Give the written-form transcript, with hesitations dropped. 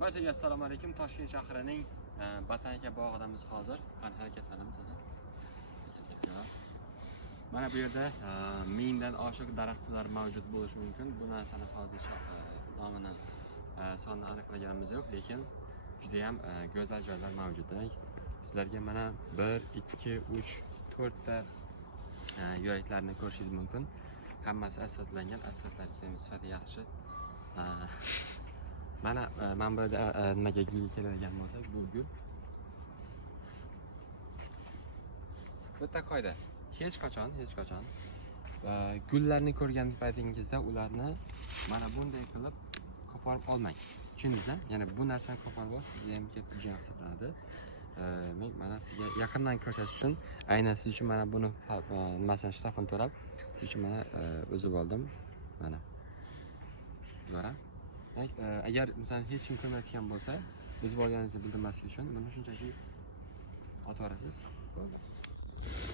Barchaga assalomu alaykum. Toshkent shahrining Botanika bog'idamiz hozir. Qani harakatlanamiz. Mana bu yerda mingdan oshiq daraxtlar mavjud bo'lishi mumkin. Bu narsani hozircha nomini sonini aniqlaganimiz yo'q, lekin juda ham go'zal joylar mavjud. Sizlarga mana 1, 2, 3, 4 ta yo'laklarni ko'rishingiz mumkin. Hammasi asfaltlangan, asfaltlar sifati yaxshi. Mana men bu yerda nimaga gul keladigan bo'lsak, bu gul. Bitta qoida. Hech qachon gullarni ko'rgan paytingizda ularni mana bunday qilib qo'porib olmang. Tushundingizmi? Ya'ni bu narsani qo'porib olish juda ham katta jang hisoblanadi. Men mana sizga yaqindan ko'rsatish uchun, aynan siz uchun mana buni nimasini shtrafini to'lab, siz uchun mana o'zib oldim. Mana. Ko'ra. Agar masalan hech kim ko'rmayotgan bo'lsa, o'zib olganingizni bildirmaslik uchun buni shunchaki otaverasiz. Bo'ldi.